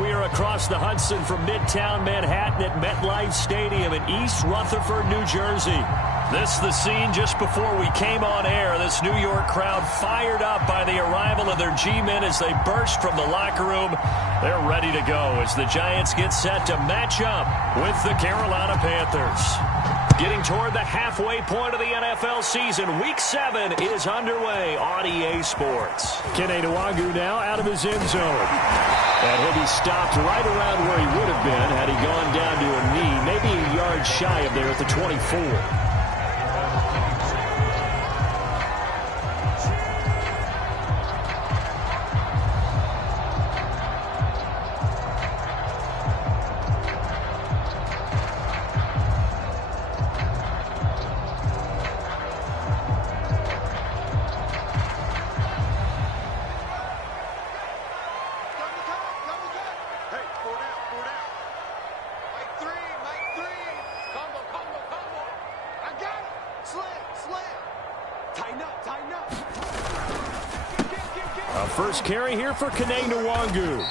We are across the Hudson from Midtown Manhattan at MetLife Stadium in East Rutherford, New Jersey. This is the scene just before we came on air. This New York crowd fired up by the arrival of their G-men as they burst from the locker room. They're ready to go as the Giants get set to match up with the Carolina Panthers. Getting toward the halfway point of the NFL season, Week 7 is underway on EA Sports. Gotw now out of his end zone. And he'll be stopped right around where he would have been had he gone down to a knee, maybe a yard shy of there at the 24. First carry here for gotw.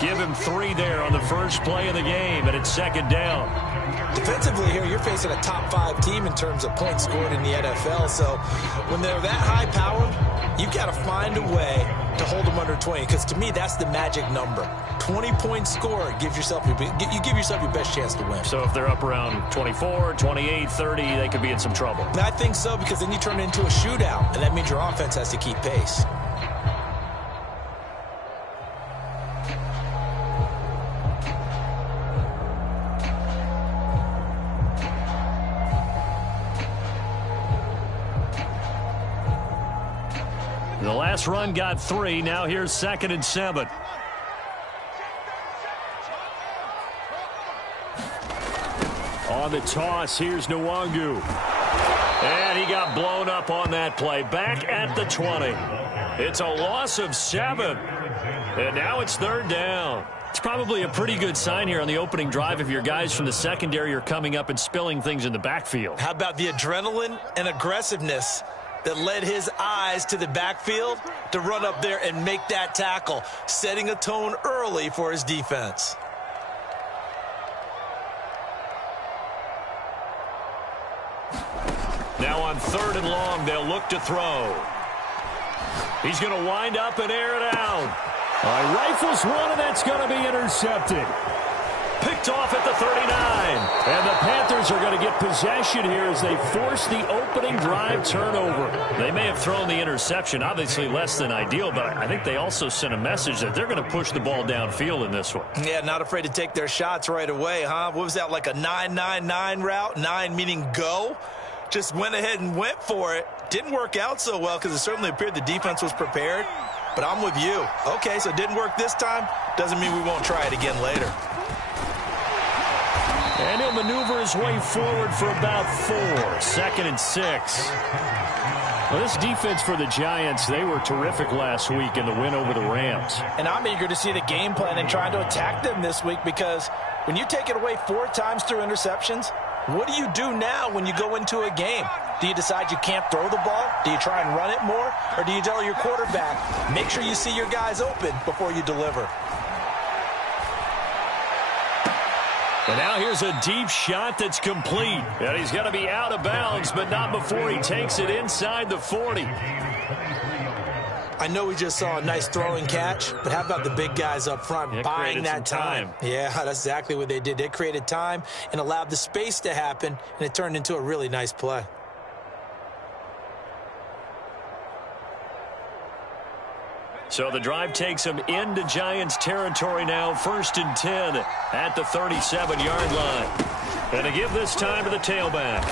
Give him 3 there on the first play of the game, and it's second down. Defensively here, you're facing a top 5 team in terms of points scored in the NFL. So when they're that high powered, you've got to find a way to hold them under 20. Because to me, that's the magic number. 20 points scored gives yourself you give yourself your best chance to win. So if they're up around 24, 28, 30, they could be in some trouble. I think so, because then you turn it into a shootout, and that means your offense has to keep pace. The last run got 3. Now here's 2nd and 7. On the toss, here's Nwangwu. And he got blown up on that play. Back at the 20. It's a loss of 7. And now it's 3rd down. It's probably a pretty good sign here on the opening drive if your guys from the secondary are coming up and spilling things in the backfield. How about the adrenaline and aggressiveness that led his eyes to the backfield to run up there and make that tackle, setting a tone early for his defense. Now on 3rd and long, they'll look to throw. He's going to wind up and air it out. Rifles one, and that's going to be intercepted. Picked off at the 39. And the Panthers are going to get possession here as they force the opening drive turnover. They may have thrown the interception, obviously less than ideal, but I think they also sent a message that they're going to push the ball downfield in this one. Yeah, not afraid to take their shots right away, huh? What was that, like a 9-9-9 route? 9 meaning go? Just went ahead and went for it. Didn't work out so well because it certainly appeared the defense was prepared. But I'm with you. Okay, so it didn't work this time. Doesn't mean we won't try it again later. And he'll maneuver his way forward for about 4. 2nd and 6. Well, this defense for the Giants, they were terrific last week in the win over the Rams. And I'm eager to see the game plan and trying to attack them this week, because when you take it away 4 times through interceptions, what do you do now when you go into a game? Do you decide you can't throw the ball? Do you try and run it more? Or do you tell your quarterback, make sure you see your guys open before you deliver? And now here's a deep shot that's complete. And he's going to be out of bounds, but not before he takes it inside the 40. I know we just saw a nice throwing catch, but how about the big guys up front buying that time? Yeah, that's exactly what they did. They created time and allowed the space to happen, and it turned into a really nice play. So the drive takes him into Giants territory now. 1st and 10 at the 37-yard line. And to give this time to the tailback.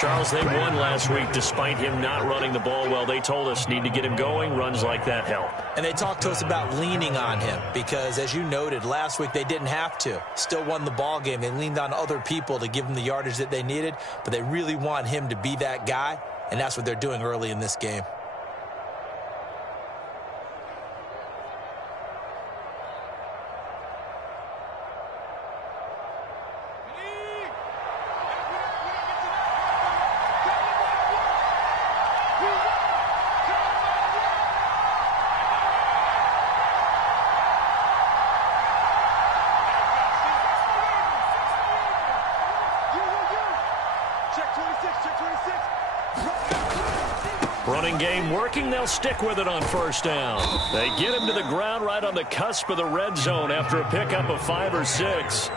Charles, they won last week despite him not running the ball well. They told us need to get him going. Runs like that help. And they talked to us about leaning on him because, as you noted, last week they didn't have to. Still won the ball game. They leaned on other people to give them the yardage that they needed, but they really want him to be that guy, and that's what they're doing early in this game. Running game working. They'll stick with it on first down. They get him to the ground right on the cusp of the red zone after a pickup of 5 or 6.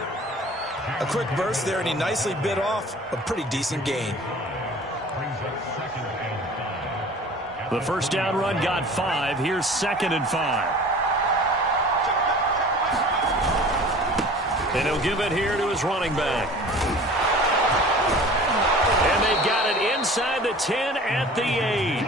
A quick burst there, and he nicely bit off a pretty decent gain. The first down run got 5. Here's 2nd and 5. And he'll give it here to his running back. And they got it inside the 10 at the 8.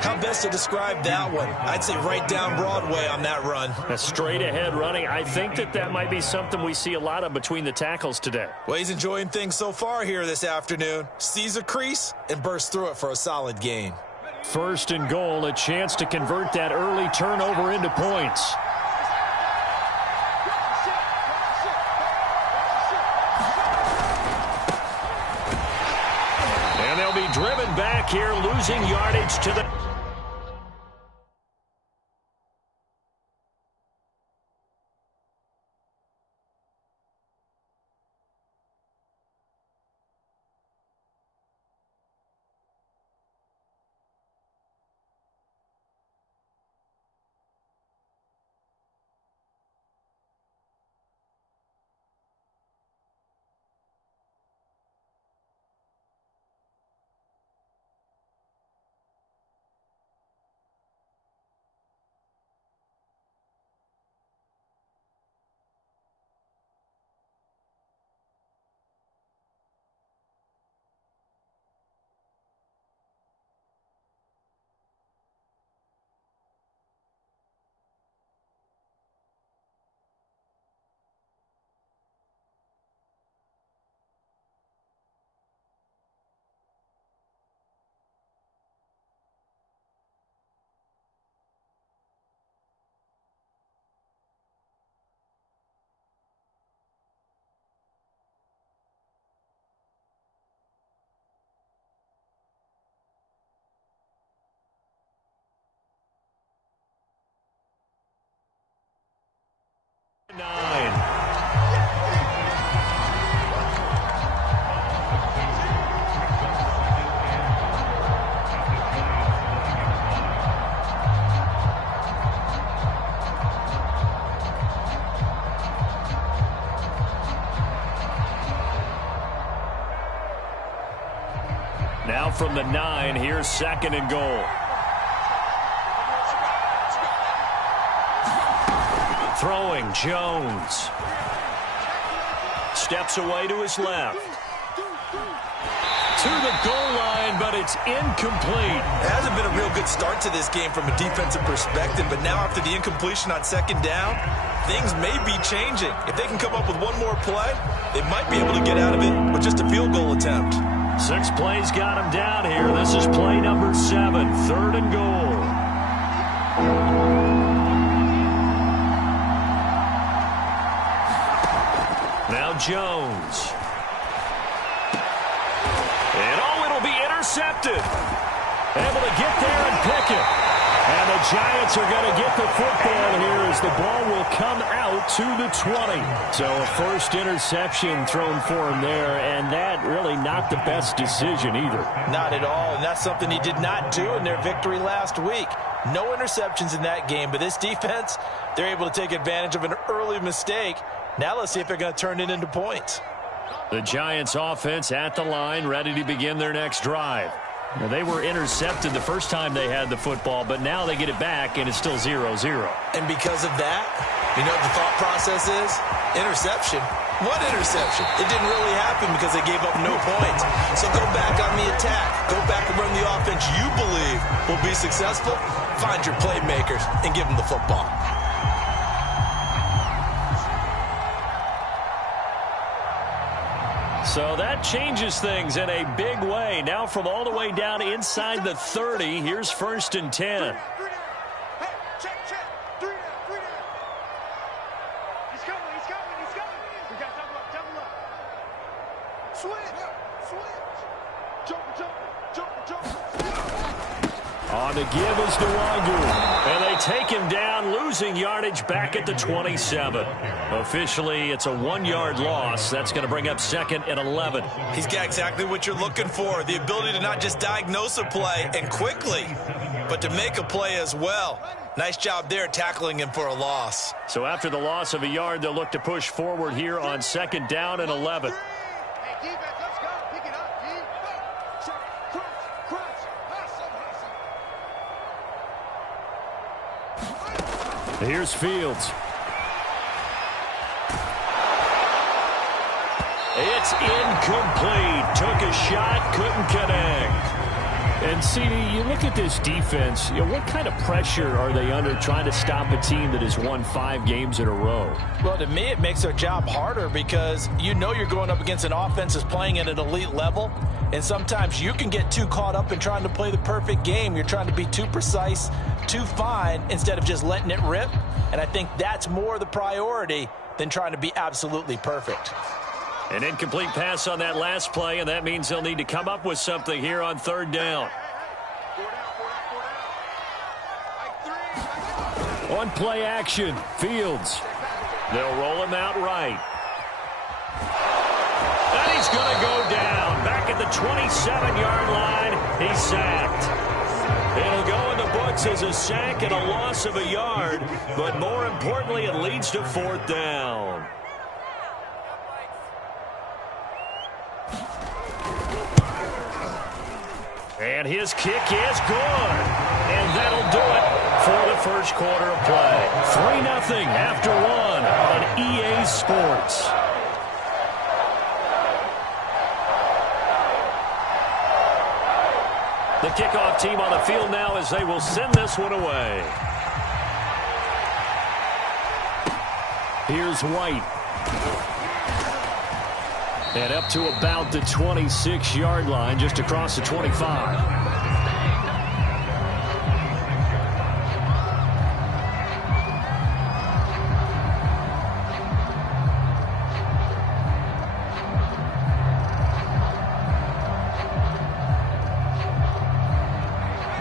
How best to describe that one? I'd say right down Broadway on that run. A straight ahead running. I think that might be something we see a lot of between the tackles today. Well, he's enjoying things so far here this afternoon. Sees a crease and bursts through it for a solid gain. 1st and goal, a chance to convert that early turnover into points. And they'll be driven back here, losing yardage to the... Now from the 9, here's 2nd and goal. Throwing, Jones. Steps away to his left. To the goal line, but it's incomplete. It hasn't been a real good start to this game from a defensive perspective, but now after the incompletion on 2nd down, things may be changing. If they can come up with one more play, they might be able to get out of it with just a field goal attempt. 6 plays got him down here. This is play number 7, 3rd and goal. Now Jones. And it'll be intercepted. Able to get there and pick it. And the Giants are going to get the football here as the ball will come out to the 20. So a first interception thrown for him there, and that really not the best decision either. Not at all, and that's something he did not do in their victory last week. No interceptions in that game, but this defense, they're able to take advantage of an early mistake. Now let's see if they're going to turn it into points. The Giants offense at the line, ready to begin their next drive. Now, they were intercepted the first time they had the football, but now they get it back, and it's still 0-0. And because of that, you know what the thought process is? Interception. What interception? It didn't really happen because they gave up no points. So go back on the attack. Go back and run the offense you believe will be successful. Find your playmakers and give them the football. So that changes things in a big way. Now from all the way down inside the 30, here's 1st and 10. On the give is Nwangu. And they take him down, losing yardage back at the 27. Officially, it's a 1-yard loss. That's going to bring up 2nd and 11. He's got exactly what you're looking for, the ability to not just diagnose a play and quickly, but to make a play as well. Nice job there tackling him for a loss. So after the loss of a yard, they'll look to push forward here on 2nd down and 11. Here's Fields. It's incomplete. Took a shot, couldn't connect. And, CD, you look at this defense, what kind of pressure are they under trying to stop a team that has won 5 games in a row? Well, to me, it makes their job harder because you know you're going up against an offense that's playing at an elite level, and sometimes you can get too caught up in trying to play the perfect game. You're trying to be too precise, too fine, instead of just letting it rip. And I think that's more the priority than trying to be absolutely perfect. An incomplete pass on that last play, and that means they'll need to come up with something here on 3rd down. On play action, Fields. They'll roll him out right. And he's going to go down. Back at the 27-yard line, he's sacked. It'll go in the books as a sack and a loss of a yard, but more importantly, it leads to 4th down. And his kick is good. And that'll do it for the first quarter of play. 3-0 after 1 on EA Sports. The kickoff team on the field now as they will send this one away. Here's White. And up to about the 26-yard line, just across the 25.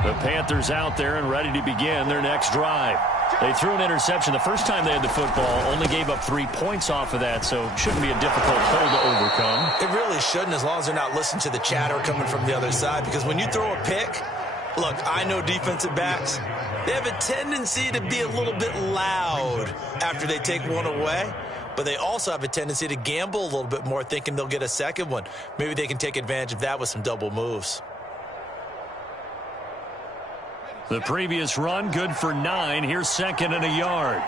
The Panthers out there and ready to begin their next drive. They threw an interception the first time they had the football, only gave up 3 points off of that, so shouldn't be a difficult hole to overcome. It really shouldn't, as long as they're not listening to the chatter coming from the other side, because when you throw a pick, look, I know defensive backs, they have a tendency to be a little bit loud after they take one away, but they also have a tendency to gamble a little bit more, thinking they'll get a second one. Maybe they can take advantage of that with some double moves. The previous run, good for 9. Here's 2nd and a yard.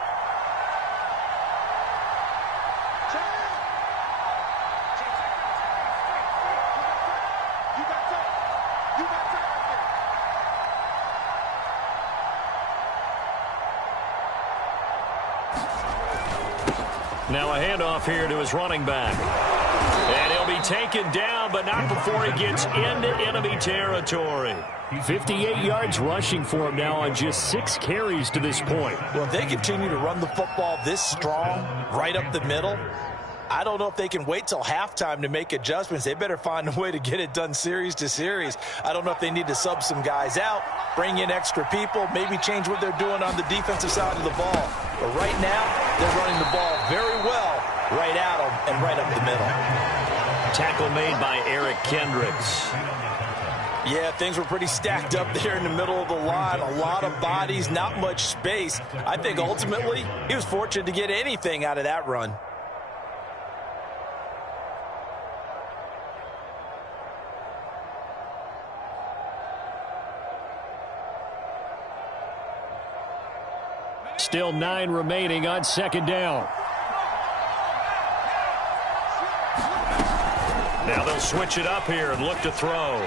Now a handoff here to his running back. And he'll be taken down, but not before he gets into enemy territory. 58 yards rushing for him now on just 6 carries to this point. Well, if they continue to run the football this strong, right up the middle, I don't know if they can wait till halftime to make adjustments. They better find a way to get it done series to series. I don't know if they need to sub some guys out, bring in extra people, maybe change what they're doing on the defensive side of the ball. But right now, they're running the ball very well right at them and right up the middle. Tackle made by Eric Kendricks. Yeah, things were pretty stacked up there in the middle of the line. A lot of bodies, not much space. I think ultimately he was fortunate to get anything out of that run. Still 9 remaining on 2nd down. Now they'll switch it up here and look to throw.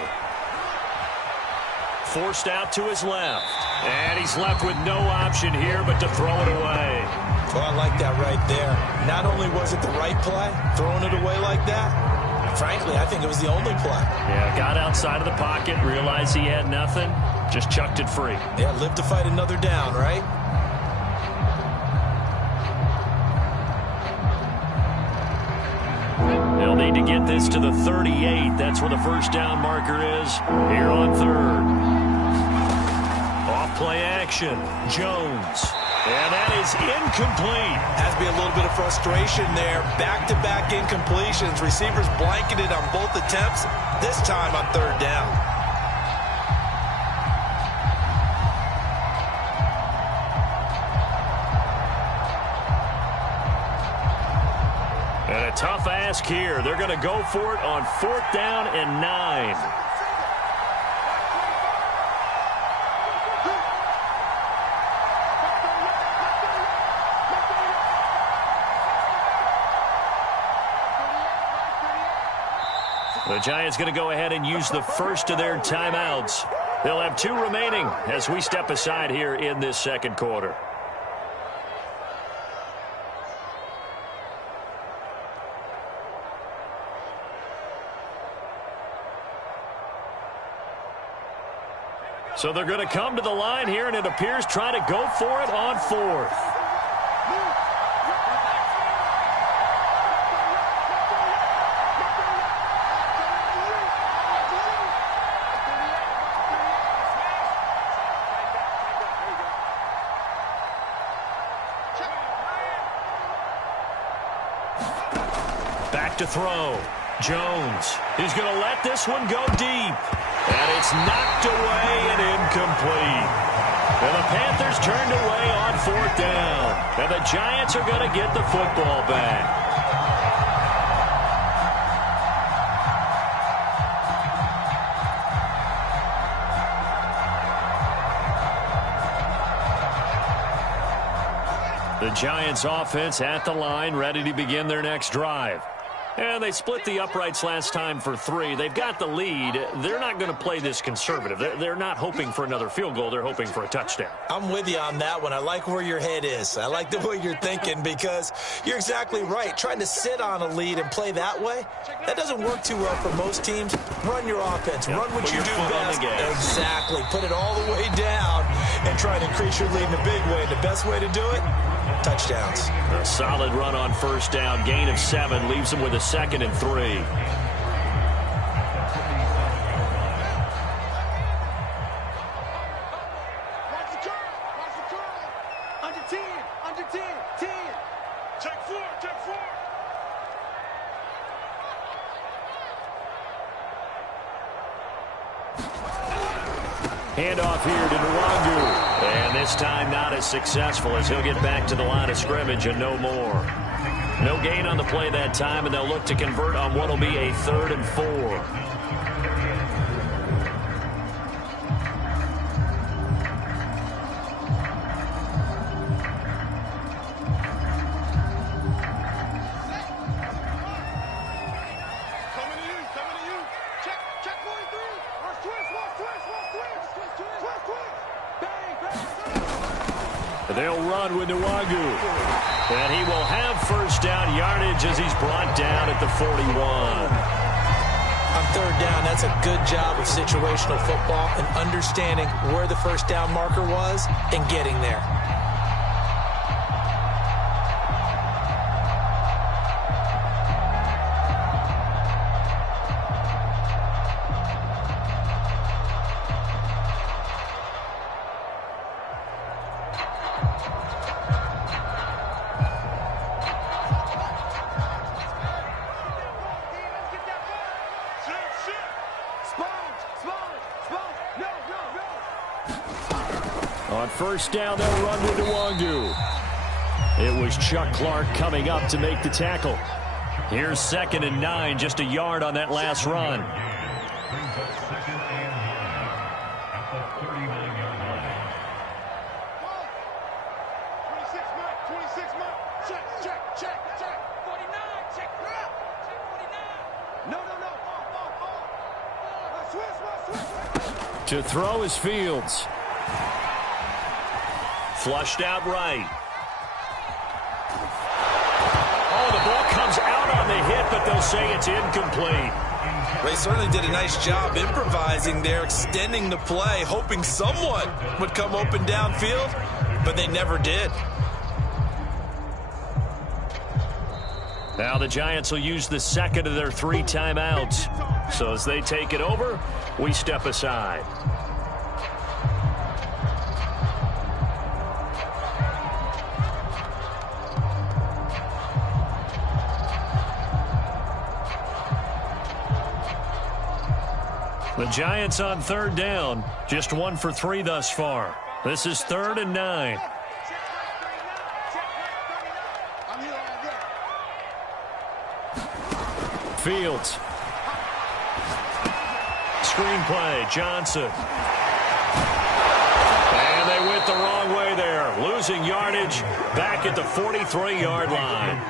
Forced out to his left. And he's left with no option here but to throw it away. Well, I like that right there. Not only was it the right play, throwing it away like that, frankly, I think it was the only play. Yeah, got outside of the pocket, realized he had nothing, just chucked it free. Yeah, live to fight another down, right? They'll need to get this to the 38. That's where the first down marker is here on 3rd. Play action. Jones. And that is incomplete. Has to be a little bit of frustration there. Back-to-back incompletions. Receivers blanketed on both attempts, this time on third down. And a tough ask here. They're going to go for it on 4th down and 9. The Giants going to go ahead and use the first of their timeouts. They'll have 2 remaining as we step aside here in this second quarter. So they're going to come to the line here, and it appears trying to go for it on 4th. Back to throw. Jones. He's going to let this one go deep. And it's knocked away and incomplete. And the Panthers turned away on 4th down. And the Giants are going to get the football back. The Giants offense at the line, ready to begin their next drive. And they split the uprights last time for 3. They've got the lead. They're not going to play this conservative. They're not hoping for another field goal. They're hoping for a touchdown. I'm with you on that one. I like where your head is. I like the way you're thinking because you're exactly right. Trying to sit on a lead and play that way, that doesn't work too well for most teams. Run your offense. Yep. Run what you do best. Exactly. Put it all the way down and try to increase your lead in a big way. And the best way to do it, touchdowns. A solid run on 1st down. Gain of 7 leaves them with a 2nd and 3. Handoff here to Nwangu. And this time not as successful as he'll get back to the line of scrimmage and no more. No gain on the play that time, and they'll look to convert on what will be a 3rd and 4. They'll run with Nwangu. And he will have 1st down yardage as he's brought down at the 41. On 3rd down, that's a good job of situational football and understanding where the 1st down marker was and getting there. On 1st down, they'll run with Nwangu. It was Chuck Clark coming up to make the tackle. Here's 2nd and 9, just a yard on that last run. To throw is Fields. Flushed out right. Oh, the ball comes out on the hit, but they'll say it's incomplete. They certainly did a nice job improvising there, extending the play, hoping someone would come open downfield, but they never did. Now the Giants will use the 2nd of their 3 timeouts. So as they take it over, we step aside. The Giants on third down, just 1 for 3 thus far. This is 3rd and 9. Fields. Screenplay, Johnson. And they went the wrong way there, losing yardage back at the 43-yard line.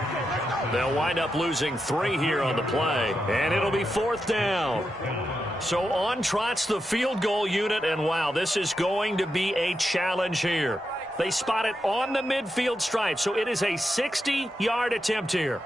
They'll wind up losing 3 here on the play, and it'll be 4th down. So on trots the field goal unit, and wow, this is going to be a challenge here. They spot it on the midfield stripe, so it is a 60-yard attempt here.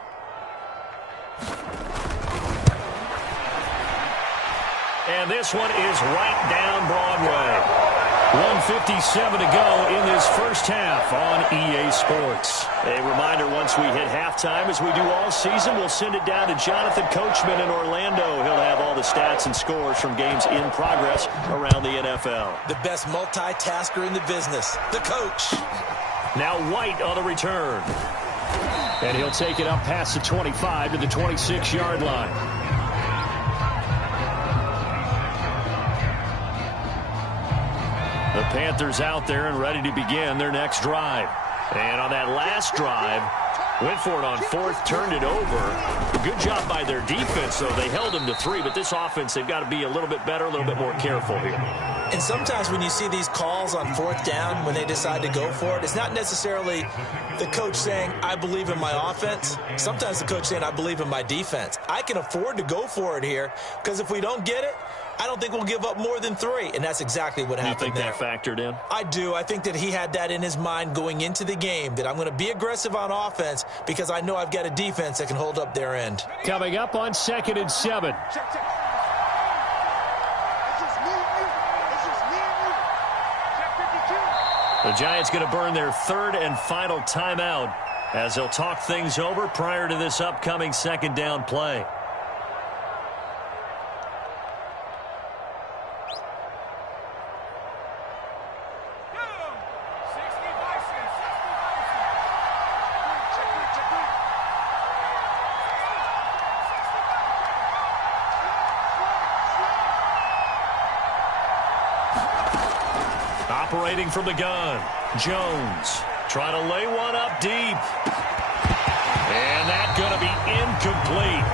And this one is right down Broadway. 1:57 to go in this first half on EA Sports. A reminder, once we hit halftime, as we do all season, we'll send it down to Jonathan Coachman in Orlando. He'll have all the stats and scores from games in progress around the NFL. The best multitasker in the business, the coach. Now White on the return. And he'll take it up past the 25 to the 26-yard line. The Panthers out there and ready to begin their next drive. And on that last drive, went for it on 4th, turned it over. Good job by their defense, though. They held them to 3, but this offense, they've got to be a little bit better, a little bit more careful here. And sometimes when you see these calls on 4th down, when they decide to go for it, it's not necessarily the coach saying, I believe in my offense. Sometimes the coach saying, I believe in my defense. I can afford to go for it here, because if we don't get it, I don't think we'll give up more than 3, and that's exactly what happened there. You think that factored in? I do. I think that he had that in his mind going into the game, that I'm going to be aggressive on offense because I know I've got a defense that can hold up their end. Coming up on 2nd and 7. The Giants going to burn their 3rd and final timeout as they'll talk things over prior to this upcoming 2nd down play. Operating from the gun, Jones trying to lay one up deep. And that's going to be incomplete.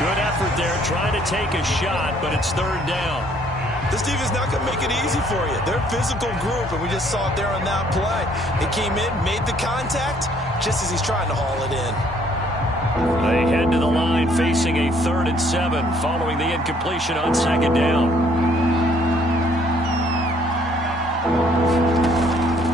Good effort there trying to take a shot, but it's 3rd down. This defense not going to make it easy for you. They're a physical group, and we just saw it there on that play. He came in, made the contact, just as he's trying to haul it in. They head to the line facing a 3rd and 7 following the incompletion on 2nd down.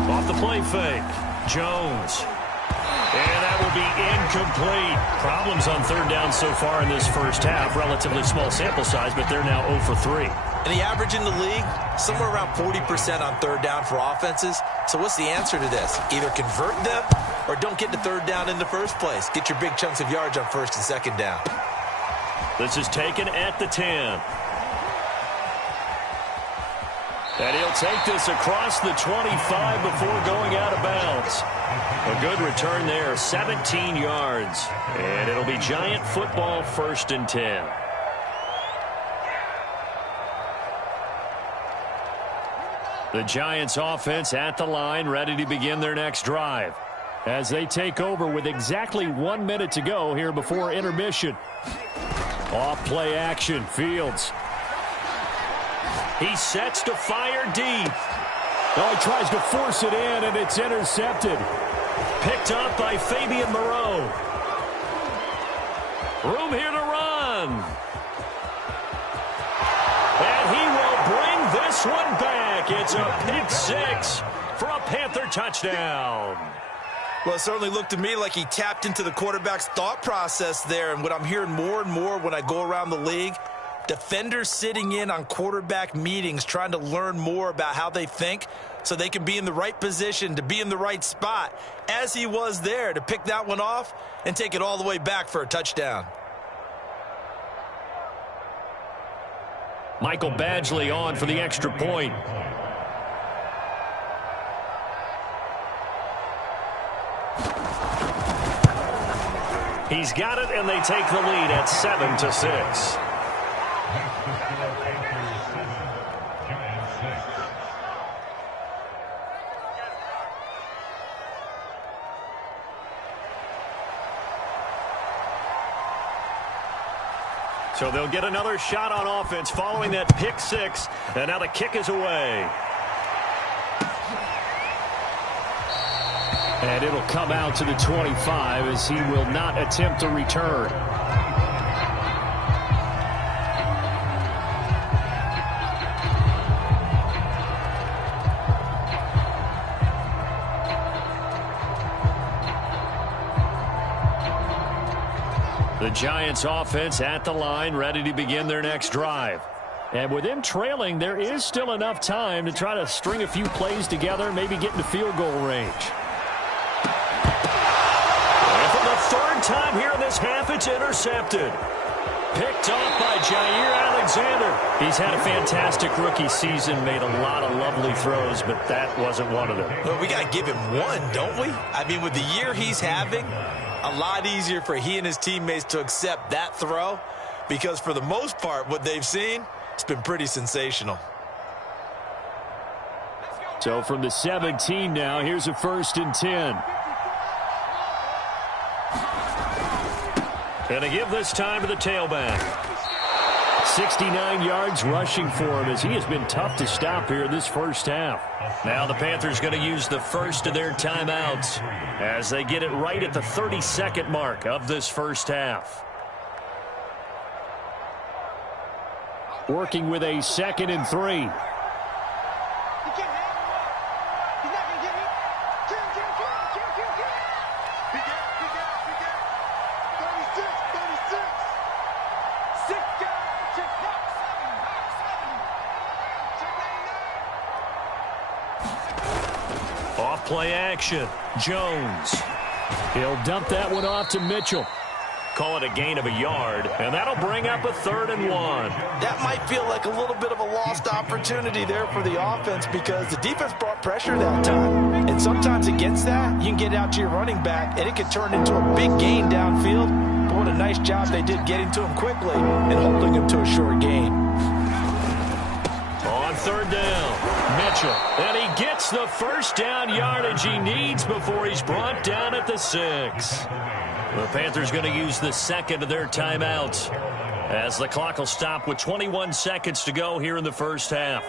Off the play fake, Jones. And that will be incomplete. Problems on 3rd down so far in this first half. Relatively small sample size, but they're now 0 for 3. And the average in the league, somewhere around 40% on 3rd down for offenses. So what's the answer to this? Either convert them or don't get to 3rd down in the first place. Get your big chunks of yards on 1st and 2nd down. This is taken at the 10. And he'll take this across the 25 before going out of bounds. A good return there, 17 yards. And it'll be Giant football, 1st and 10. The Giants offense at the line, ready to begin their next drive. As they take over with exactly 1 minute to go here before intermission. Off play action, Fields. He sets to fire deep. Oh, he tries to force it in, and it's intercepted. Picked up by Fabian Moreau. Room here to run. And he will bring this one back. It's a pick 6 for a Panther touchdown. Well, it certainly looked to me like he tapped into the quarterback's thought process there. And what I'm hearing more and more when I go around the league, defenders sitting in on quarterback meetings trying to learn more about how they think so they can be in the right position to be in the right spot, as he was there to pick that one off and take it all the way back for a touchdown. Michael Badgley on for the extra point. He's got it, and they take the lead at 7-6. So they'll get another shot on offense following that pick six. And now the kick is away. And it'll come out to the 25 as he will not attempt to return. The Giants offense at the line, ready to begin their next drive. And with them trailing, there is still enough time to try to string a few plays together, maybe get into field goal range. And for the third time here in this half, it's intercepted. Picked off by Jayy Alexander. He's had a fantastic rookie season, made a lot of lovely throws, but that wasn't one of them. Well, we got to give him one, don't we? I mean, with the year he's having, a lot easier for he and his teammates to accept that throw because for the most part, what they've seen, it's been pretty sensational. So from the 17 now, here's a 1st and 10. Going to give this time to the tailback. 69 yards rushing for him as he has been tough to stop here this first half. Now the Panthers going to use the first of their timeouts as they get it right at the 32nd mark of this first half. Working with a 2nd and 3. Play action. Jones. He'll dump that one off to Mitchell. Call it a gain of a yard, and that'll bring up a 3rd and 1. That might feel like a little bit of a lost opportunity there for the offense because the defense brought pressure that time. And sometimes against that, you can get out to your running back, and it can turn into a big gain downfield. But what a nice job they did getting to him quickly and holding him to a short gain. On 3rd down, Mitchell. And he gets the first down yardage he needs before he's brought down at the 6. The Panthers going to use the 2nd of their timeouts as the clock will stop with 21 seconds to go here in the first half.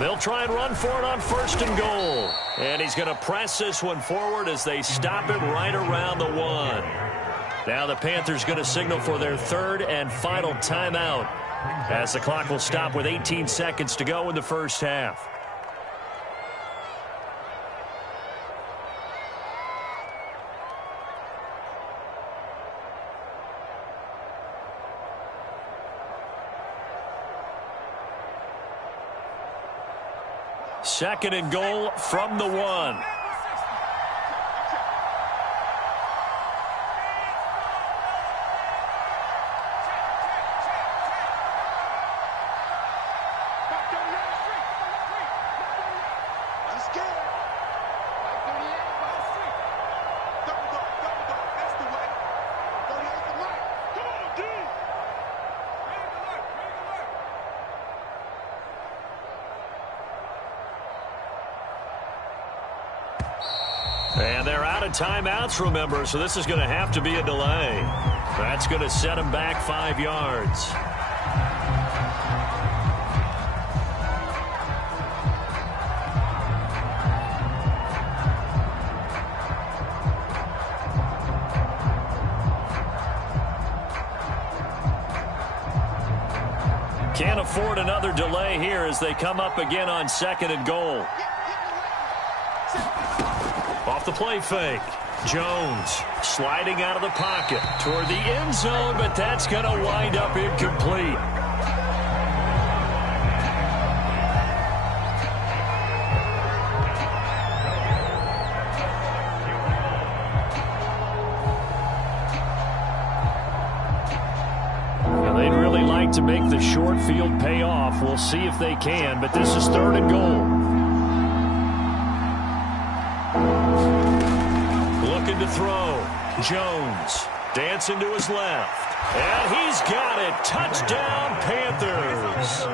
They'll try and run for it on 1st and goal. And he's going to press this one forward as they stop it right around the 1. Now the Panthers going to signal for their 3rd and final timeout as the clock will stop with 18 seconds to go in the first half. Second and goal from the 1. And they're out of timeouts, remember, so this is going to have to be a delay. That's going to set them back 5 yards. Can't afford another delay here as they come up again on 2nd and goal. Off the play fake. Jones sliding out of the pocket toward the end zone, but that's going to wind up incomplete. Well, they'd really like to make the short field pay off. We'll see if they can, but this is 3rd and goal. Looking to throw. Jones Dancing to his left. And he's got it. Touchdown, Panthers.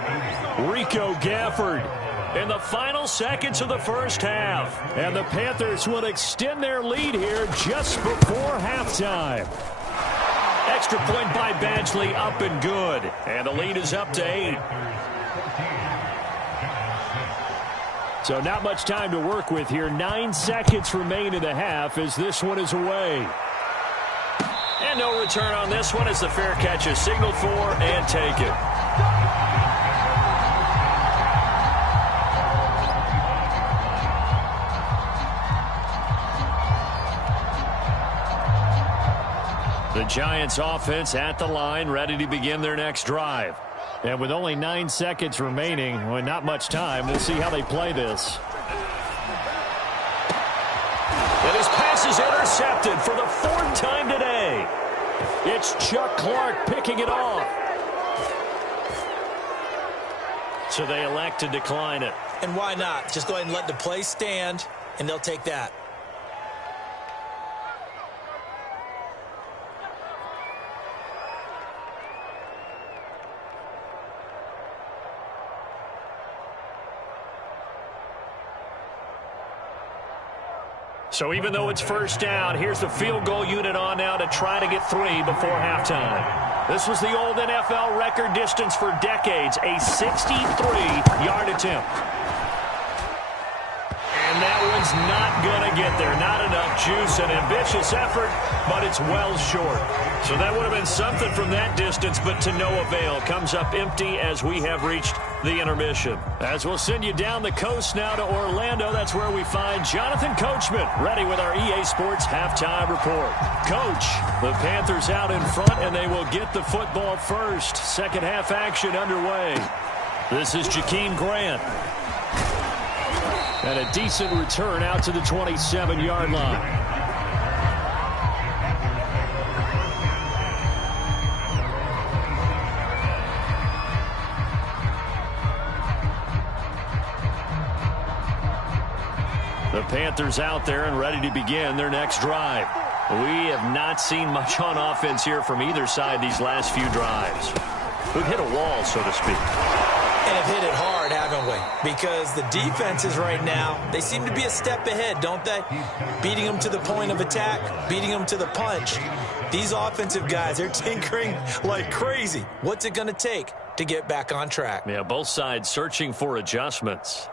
Rico Gafford in the final seconds of the first half. And the Panthers will extend their lead here just before halftime. Extra point by Badgley, up and good. And the lead is up to 8. So not much time to work with here. 9 seconds remain in the half as this one is away. And no return on this one as the fair catch is signaled for and taken. The Giants offense at the line, ready to begin their next drive. And with only 9 seconds remaining, well, not much time, we'll see how they play this. And his pass is intercepted for the 4th time today. It's Chuck Clark picking it off. So they elect to decline it. And why not? Just go ahead and let the play stand, and they'll take that. So even though it's first down, here's the field goal unit on now to try to get 3 before halftime. This was the old NFL record distance for decades, a 63-yard attempt. And that one's not going to get there. Not enough juice, an ambitious effort, but it's well short. So that would have been something from that distance, but to no avail. Comes up empty as we have reached the intermission. As we'll send you down the coast now to Orlando, that's where we find Jonathan Coachman, ready with our EA Sports halftime report. Coach, the Panthers out in front, and they will get the football first. Second half action underway. This is Jakeem Grant. And a decent return out to the 27-yard line. The Panthers out there and ready to begin their next drive. We have not seen much on offense here from either side these last few drives. We've hit a wall, so to speak. And have hit it hard, haven't we? Because the defenses right now, they seem to be a step ahead, don't they? Beating them to the point of attack, beating them to the punch. These offensive guys, they're tinkering like crazy. What's it going to take to get back on track? Yeah, both sides searching for adjustments.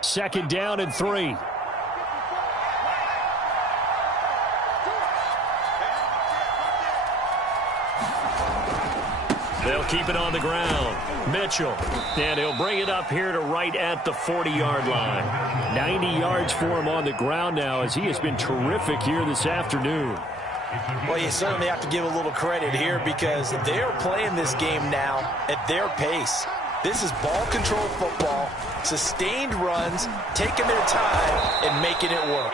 Second down and 3. They'll keep it on the ground. Mitchell. And he'll bring it up here to right at the 40-yard line. 90 yards for him on the ground now as he has been terrific here this afternoon. Well, you certainly have to give a little credit here because they're playing this game now at their pace. This is ball control football, sustained runs, taking their time and making it work.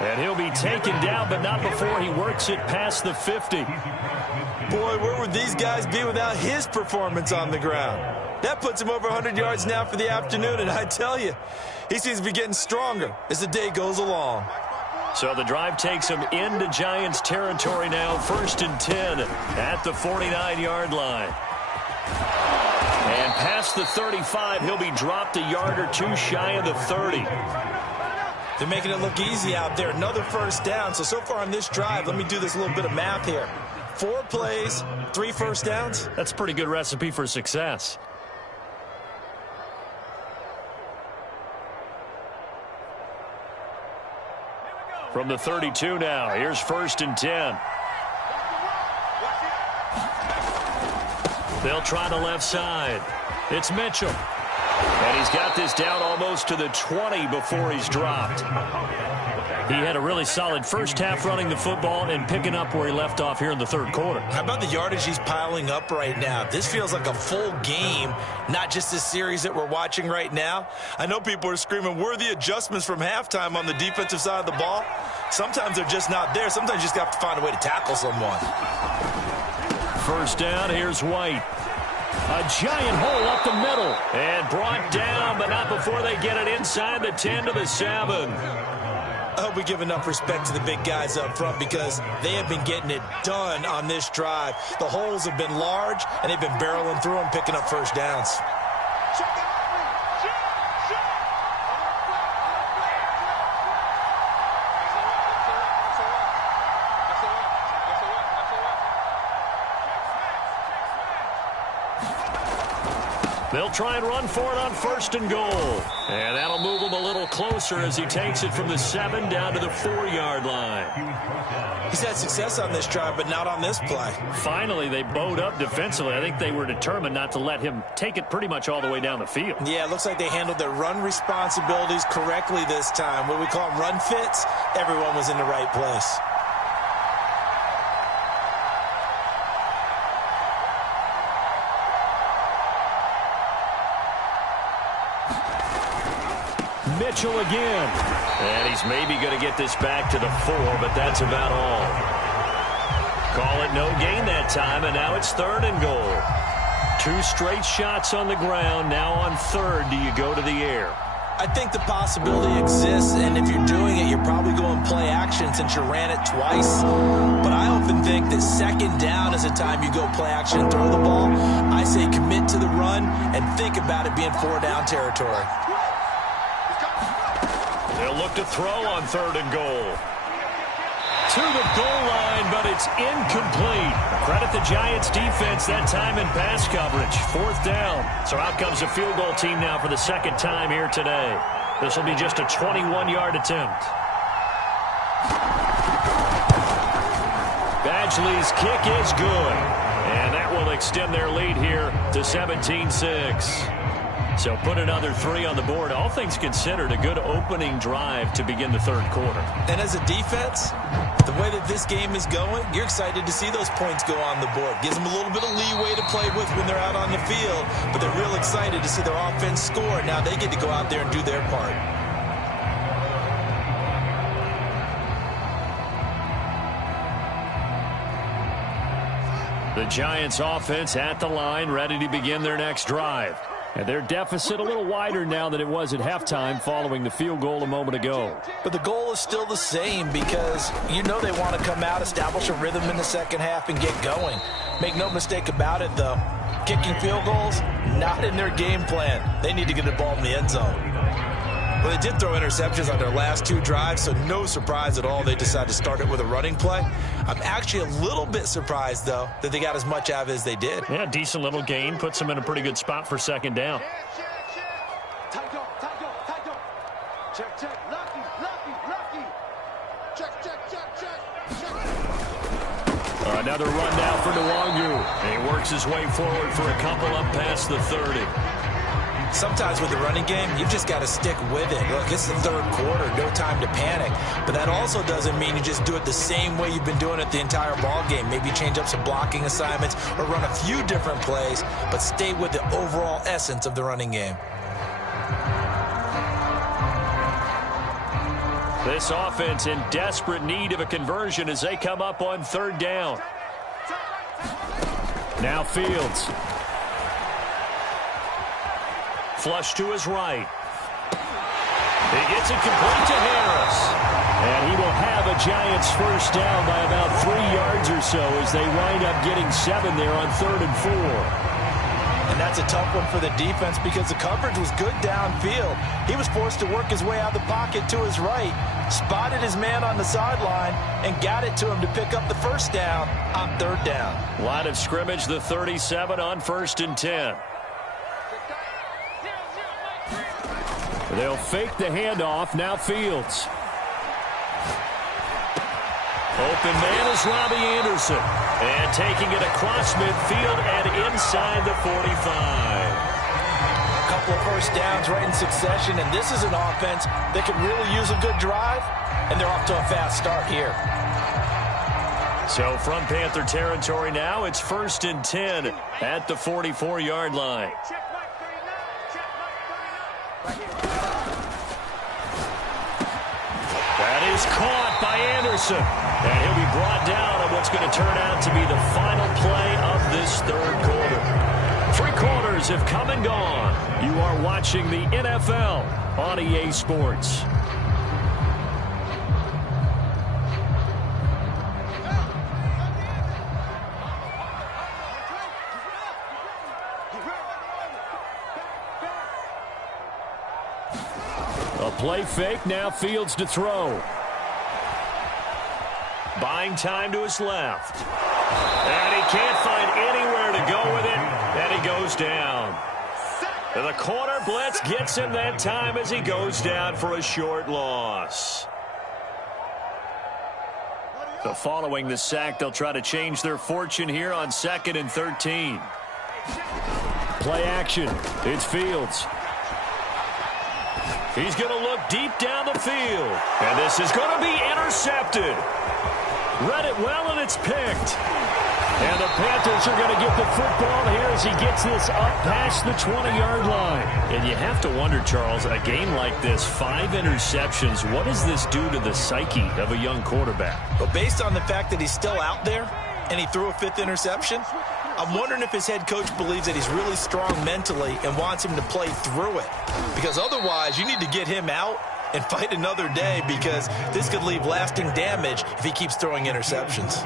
And he'll be taken down, but not before he works it past the 50. Boy, where would these guys be without his performance on the ground? That puts him over 100 yards now for the afternoon, and I tell you, he seems to be getting stronger as the day goes along. So the drive takes him into Giants territory now, 1st and 10 at the 49-yard line. And past the 35, he'll be dropped a yard or two shy of the 30. They're making it look easy out there. Another first down. So far on this drive, let me do this little bit of math here. 4 plays, 3 first downs. That's a pretty good recipe for success. From the 32 now, here's 1st and 10. They'll try the left side. It's Mitchell. And he's got this down almost to the 20 before he's dropped. He had a really solid first half running the football and picking up where he left off here in the 3rd quarter. How about the yardage he's piling up right now? This feels like a full game, not just this series that we're watching right now. I know people are screaming, where are the adjustments from halftime on the defensive side of the ball? Sometimes they're just not there. Sometimes you just have to find a way to tackle someone. First down, here's White. A giant hole up the middle. And brought down, but not before they get it inside the 10 to the 7. I hope we give enough respect to the big guys up front because they have been getting it done on this drive. The holes have been large, and they've been barreling through them, picking up first downs. They'll try and run for it on 1st and goal. And that'll move him a little closer as he takes it from the 7 down to the 4-yard line. He's had success on this drive, but not on this play. Finally, they bowed up defensively. I think they were determined not to let him take it pretty much all the way down the field. Yeah, it looks like they handled their run responsibilities correctly this time. What we call them run fits, everyone was in the right place. Mitchell again. And he's maybe going to get this back to the 4, but that's about all. Call it no gain that time, and now it's 3rd and goal. 2 straight shots on the ground. Now on 3rd, do you go to the air? I think the possibility exists, and if you're doing it, you're probably going play action since you ran it twice. But I often think that 2nd down is a time you go play action and throw the ball. I say commit to the run and think about it being 4-down territory. They'll look to throw on 3rd and goal. To the goal line, but it's incomplete. Credit the Giants defense that time in pass coverage. 4th down. So out comes the field goal team now for the 2nd time here today. This will be just a 21-yard attempt. Badgley's kick is good. And that will extend their lead here to 17-6. So put another 3 on the board. All things considered, a good opening drive to begin the 3rd quarter. And as a defense, the way that this game is going, you're excited to see those points go on the board. Gives them a little bit of leeway to play with when they're out on the field, but they're real excited to see their offense score. Now they get to go out there and do their part. The Giants offense at the line, ready to begin their next drive. And their deficit a little wider now than it was at halftime following the field goal a moment ago. But the goal is still the same because you know they want to come out, establish a rhythm in the 2nd half, and get going. Make no mistake about it, though. Kicking field goals, not in their game plan. They need to get the ball in the end zone. Well, they did throw interceptions on their last 2 drives, so no surprise at all they decided to start it with a running play. I'm actually a little bit surprised, though, that they got as much out of it as they did. Yeah, decent little gain. Puts them in a pretty good spot for 2nd down. Another run now for Nwangu. And he works his way forward for a couple up past the 30. Sometimes with the running game, you've just got to stick with it. Look, it's the 3rd quarter, no time to panic. But that also doesn't mean you just do it the same way you've been doing it the entire ball game. Maybe change up some blocking assignments or run a few different plays, but stay with the overall essence of the running game. This offense in desperate need of a conversion as they come up on 3rd down. Now Fields. Flush to his right. He gets it complete to Harris. And he will have a Giants 1st down by about 3 yards or so as they wind up getting 7 there on 3rd and 4. And that's a tough one for the defense because the coverage was good downfield. He was forced to work his way out of the pocket to his right, spotted his man on the sideline, and got it to him to pick up the 1st down on 3rd down. Line of scrimmage, the 37 on 1st and 10. They'll fake the handoff. Now Fields. Open man is Robbie Anderson. And taking it across midfield and inside the 45. A couple of 1st downs right in succession, and this is an offense that could really use a good drive, and they're off to a fast start here. So from Panther territory now, it's 1st and 10 at the 44-yard line. That is caught by Anderson. And he'll be brought down on what's going to turn out to be the final play of this 3rd quarter. 3 quarters have come and gone. You are watching the NFL on EA Sports. A play fake, now Fields to throw. Buying time to his left. And he can't find anywhere to go with it, and he goes down. And the corner blitz gets him that time as he goes down for a short loss. So following the sack, they'll try to change their fortune here on 2nd and 13. Play action. It's Fields. He's going to look deep down the field. And this is going to be intercepted. Read it well, and it's picked. And the Panthers are going to get the football here as he gets this up past the 20-yard line. And you have to wonder, Charles, a game like this, 5 interceptions, what does this do to the psyche of a young quarterback? But based on the fact that he's still out there and he threw a 5th interception, I'm wondering if his head coach believes that he's really strong mentally and wants him to play through it. Because otherwise, you need to get him out and fight another day, because this could leave lasting damage if he keeps throwing interceptions.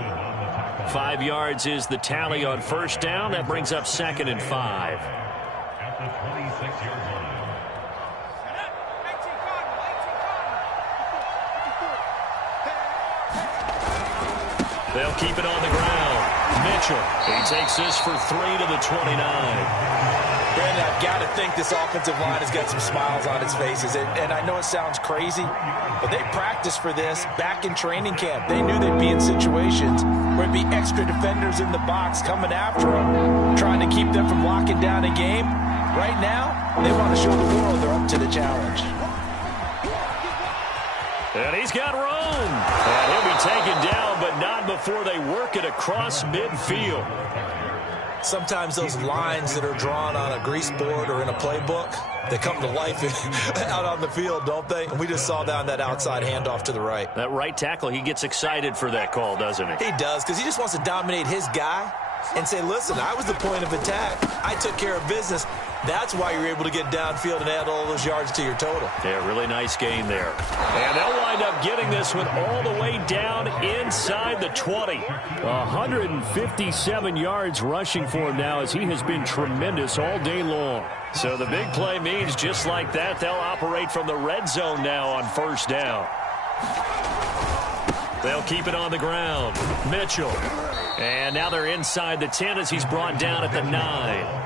5 yards is the tally on first down. That brings up 2nd and 5. At the 26-yard line. They'll keep it on the ground. Mitchell, he takes this for 3 to the 29. Brandon, I've got to think this offensive line has got some smiles on its faces. And I know it sounds crazy, but they practiced for this back in training camp. They knew they'd be in situations where it'd be extra defenders in the box coming after them, trying to keep them from locking down a game. Right now, they want to show the world they're up to the challenge. And he's got room. And he'll be taken down, but not before they work it across midfield. Sometimes those lines that are drawn on a grease board or in a playbook, they come to life out on the field, don't they? And we just saw down that outside handoff to the right. That right tackle, he gets excited for that call, doesn't he? He does, because he just wants to dominate his guy and say, listen, I was the point of attack. I took care of business. That's why you're able to get downfield and add all those yards to your total. Yeah, really nice gain there. And they'll wind up getting this one all the way down inside the 20. 157 yards rushing for him now, as he has been tremendous all day long. So the big play means just like that, they'll operate from the red zone now on first down. They'll keep it on the ground. Mitchell. And now they're inside the 10 as he's brought down at the 9.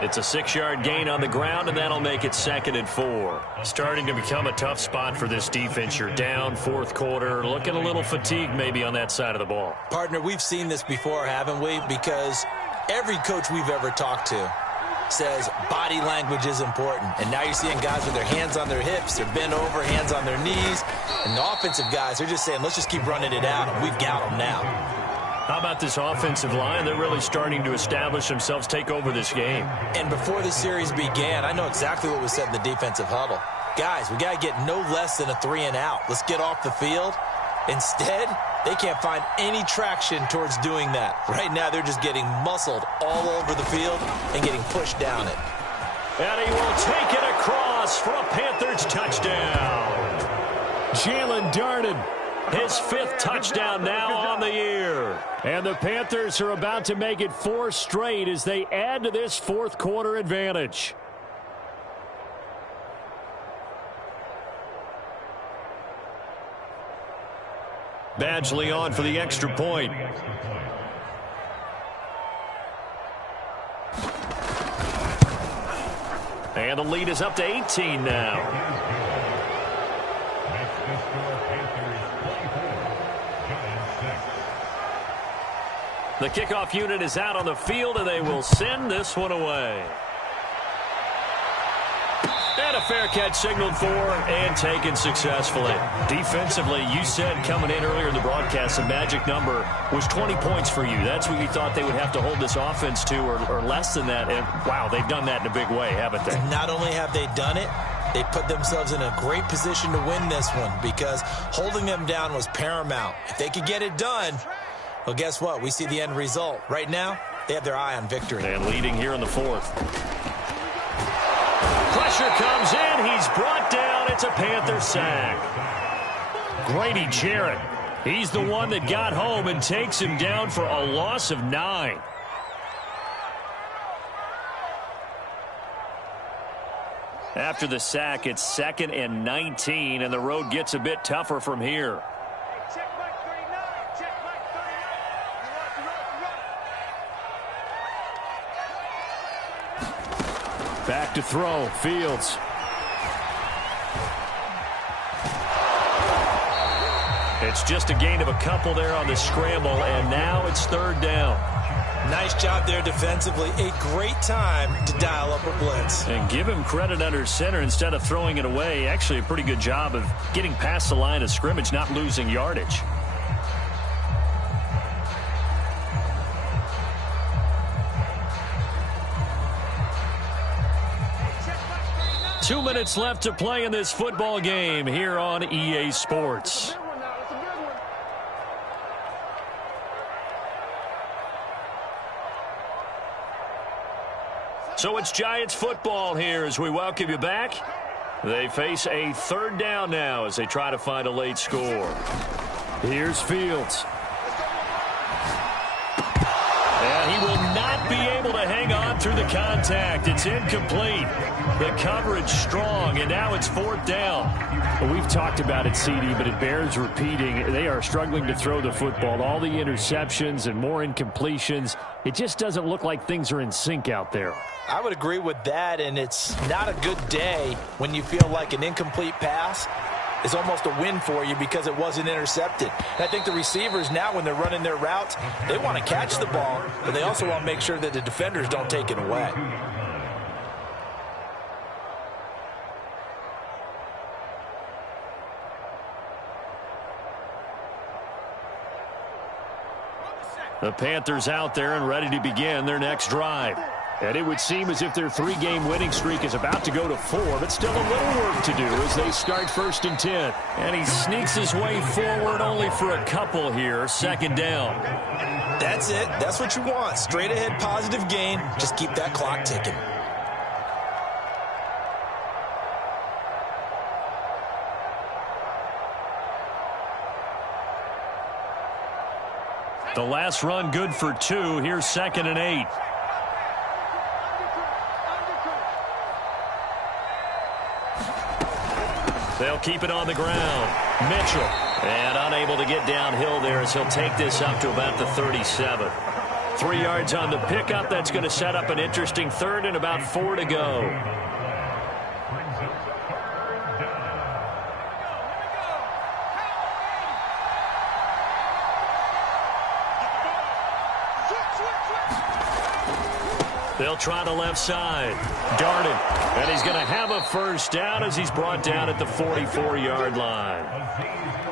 It's a 6-yard gain on the ground, and that'll make it 2nd and 4. Starting to become a tough spot for this defense. You're down 4th quarter, looking a little fatigued maybe on that side of the ball. Partner, we've seen this before, haven't we? Because every coach we've ever talked to says body language is important. And now you're seeing guys with their hands on their hips, they're bent over, hands on their knees. And the offensive guys, they're just saying, let's just keep running it out, and we've got them now. How about this offensive line? They're really starting to establish themselves, take over this game. And before the series began, I know exactly what was said in the defensive huddle. Guys, we got to get no less than a 3-and-out. Let's get off the field. Instead, they can't find any traction towards doing that. Right now, they're just getting muscled all over the field and getting pushed down it. And he will take it across for a Panthers touchdown. Jalen Darden, his 5th touchdown now on the year. And the Panthers are about to make it 4 straight as they add to this 4th quarter advantage. Badgley on for the extra point. And the lead is up to 18 now. The kickoff unit is out on the field, and they will send this one away. And a fair catch signaled for and taken successfully. Defensively, you said coming in earlier in the broadcast, the magic number was 20 points for you. That's what you thought they would have to hold this offense to, or less than that. And, wow, they've done that in a big way, haven't they? And not only have they done it, they put themselves in a great position to win this one, because holding them down was paramount. If they could get it done, well, guess what? We see the end result. Right now, They have their eye on victory. And leading here in the fourth. Pressure comes in. He's brought down. It's a Panther sack. Grady Jarrett. He's the one that got home and takes him down for a loss of 9. After the sack, it's 2nd and 19, and the road gets a bit tougher from here. Back to throw, Fields. It's just a gain of a couple there on the scramble, and now it's 3rd down. Nice job there defensively. A great time to dial up a blitz. And give him credit under center instead of throwing it away. Actually a pretty good job of getting past the line of scrimmage, not losing yardage. Two minutes left to play in this football game here on EA Sports. So it's Giants football here as we welcome you back. They face a 3rd down now as they try to find a late score. Here's Fields. And he will not be able to hang on through the contact. It's incomplete. The coverage strong, and now it's 4th down. Well, we've talked about it, CD, but it bears repeating. They are struggling to throw the football. All the interceptions and more incompletions. It just doesn't look like things are in sync out there. I would agree with that, and it's not a good day when you feel like an incomplete pass is almost a win for you because it wasn't intercepted. And I think the receivers now, when they're running their routes, they want to catch the ball, but they also want to make sure that the defenders don't take it away. The Panthers out there and ready to begin their next drive. And it would seem as if their 3-game winning streak is about to go to 4, but still a little work to do as they start 1st and 10. And he sneaks his way forward only for a couple here. 2nd down. That's it. That's what you want. Straight ahead positive gain. Just keep that clock ticking. The last run good for 2. Here's 2nd and 8. They'll keep it on the ground. Mitchell. And unable to get downhill there as he'll take this up to about the 37. 3 yards on the pickup. That's going to set up an interesting 3rd and about 4 to go. They'll try the left side. Darden. And he's going to have a 1st down as he's brought down at the 44-yard line.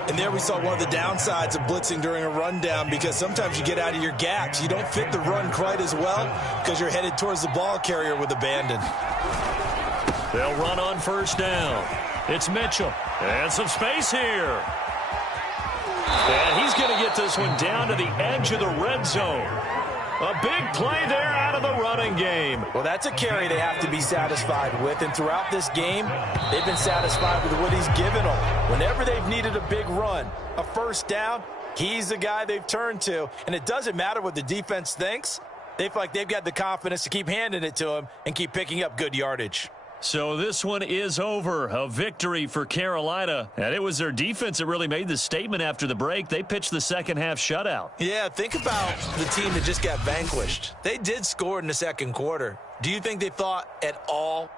And there we saw one of the downsides of blitzing during a rundown, because sometimes you get out of your gaps. You don't fit the run quite as well because you're headed towards the ball carrier with abandon. They'll run on 1st down. It's Mitchell. And some space here. And he's going to get this one down to the edge of the red zone. A big play there out of the running game. Well, that's a carry they have to be satisfied with. And throughout this game, they've been satisfied with what he's given them. Whenever they've needed a big run, a 1st down, he's the guy they've turned to. And it doesn't matter what the defense thinks. They feel like they've got the confidence to keep handing it to him and keep picking up good yardage. So this one is over. A victory for Carolina. And it was their defense that really made the statement after the break. They pitched the 2nd half shutout. Yeah, think about the team that just got vanquished. They did score in the 2nd quarter. Do you think they thought at all